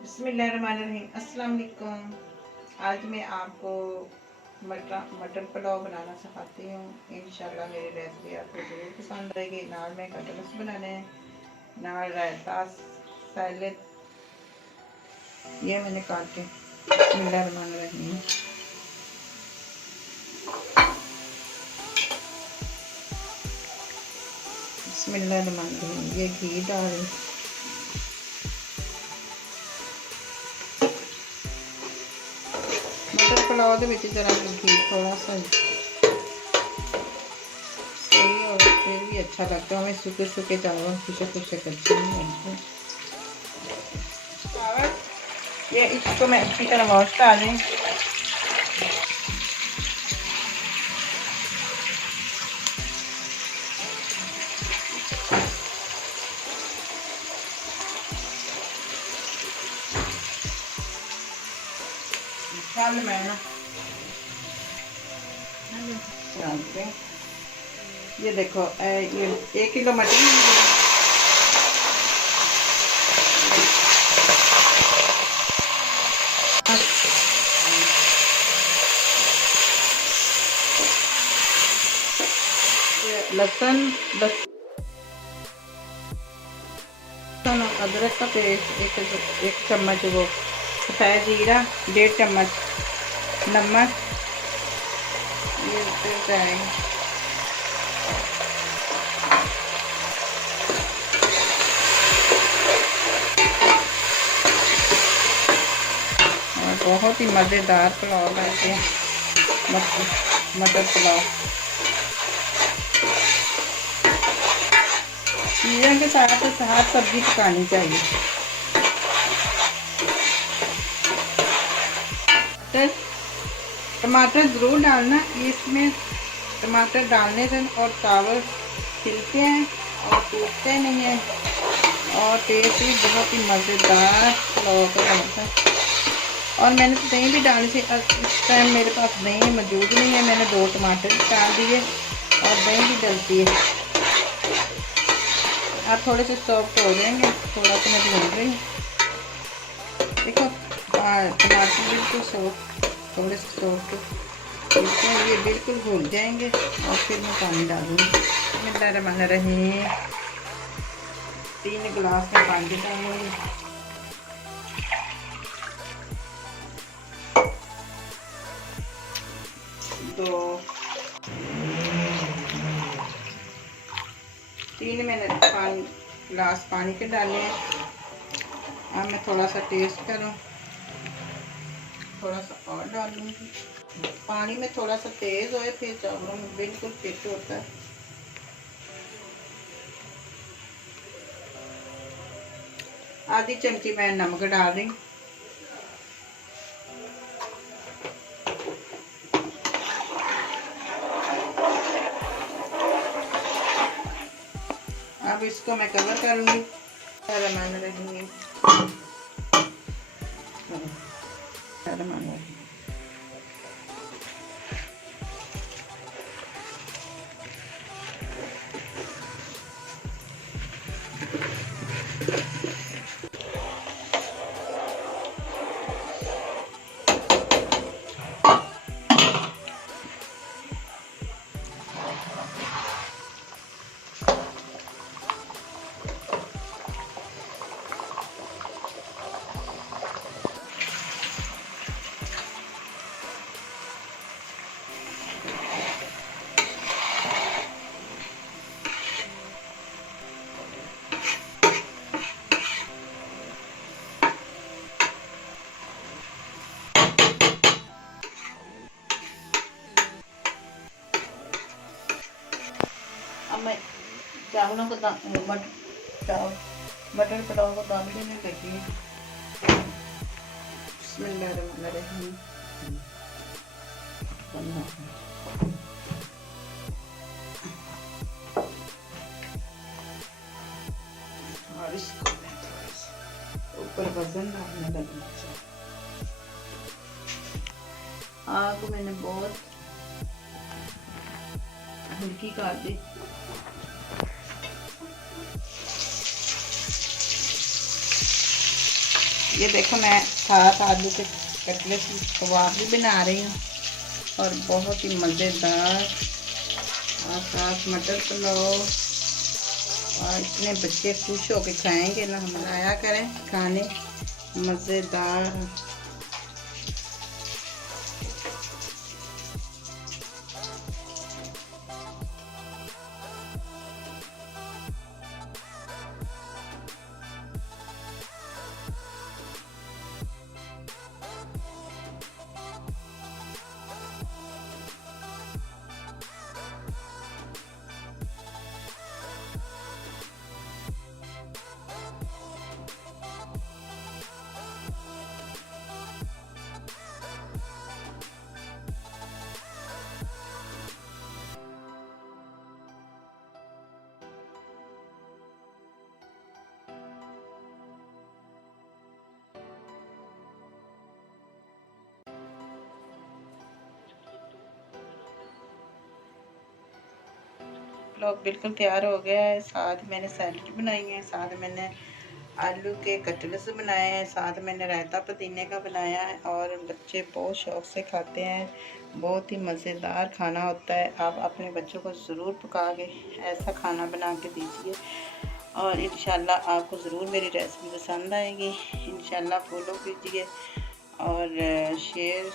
बिस्मिल्लाहिर्रहमानिर्रहीम। अस्सलाम वालेकुम। आज मैं आपको मटर पुलाव बनाना सिखाती हूँ। इंशाल्लाह मेरी रेसिपी आपको ज़रूर पसंद आएगी। नाल में कटलेट्स बनाने हैं, नाल रायता सैलेड ये मैंने काटे। बिस्मिल्लाहिर्रहमानिर्रहीम। बिस्मिल्लाहिर्रहमानिर्रहीम। ये घी डाल मटर पुलाव के विच जरा घी थोड़ा सा सही और फिर भी अच्छा लगता है। हमें सूखे सूखे चावल खुशे खुशे अच्छे नहीं लगते चावल। ये इसको मैं अच्छी तरह वॉश कर दें। चल मैं ना डालते हैं। ये देखो ये 1 किलो मटर लहसुन अदरक का पेस्ट एक चम्मच, वो सफ़ेद जीरा 1.5 चम्मच, नमक ये डालेंगे। बहुत ही मज़ेदार पुलाव बनते हैं मटर पुलाव। चीज़ों के साथ सब्ज़ी पकानी चाहिए। टमाटर ज़रूर डालना। इसमें टमाटर डालने से और चावल खिलते हैं और टूटते नहीं हैं और टेस्ट भी बहुत ही मज़ेदार पुलाव का बनता है। और मैंने तो दही भी डाली थी। इस टाइम मेरे पास दही मौजूद नहीं है। मैंने 2 टमाटर डाल दिए और दही भी डलती है। आप थोड़े से सॉफ्ट हो जाएंगे। थोड़ा सा मैं भून रही हूँ। देखो टमाटर बिल्कुल सॉफ्ट, थोड़े से सॉफ्ट ये बिल्कुल भून जाएंगे और फिर मैं पानी डालूँगी। बिस्मिल्लाहिर्रहमानिर्रहीम। 3 गिलास में पानी डालूँगी। तो 3 मैंने गिलास पानी के डाले हैं। अब मैं थोड़ा सा टेस्ट करूँ, थोड़ा सा और डालूँगी। पानी में थोड़ा सा तेज़ होए फिर चावलों में बिल्कुल फिट होता है। आधी चमची मैं नमक डाल रही। अब इसको मैं कवर करूँगी। अब मैं चावलों को मटर पुलाव को दाल देने लगी। बिस्मिल्लाहिर्रहमानिर्रहीम। और इसको मैं थोड़ा सा ऊपर वजन डालने लगी। आग मैंने बहुत हल्की कर दी। ये देखो मैं साथ आलू के कटलेट की कबाब भी बना रही हूँ और बहुत ही मज़ेदार, और साथ मटर पुलाव। और इतने बच्चे खुश होकर खाएंगे ना, हम लाया करें खाने मज़ेदार। लोग बिल्कुल तैयार हो गया है। साथ मैंने सैलड बनाई है, साथ मैंने आलू के कटलेट्स बनाए हैं, साथ मैंने रायता पुदीने का बनाया है और बच्चे बहुत शौक़ से खाते हैं। बहुत ही मज़ेदार खाना होता है। आप अपने बच्चों को ज़रूर पका के ऐसा खाना बना के दीजिए और इंशाल्लाह आपको ज़रूर मेरी रेसिपी पसंद आएगी। इंशाल्लाह फॉलो कीजिए और शेयर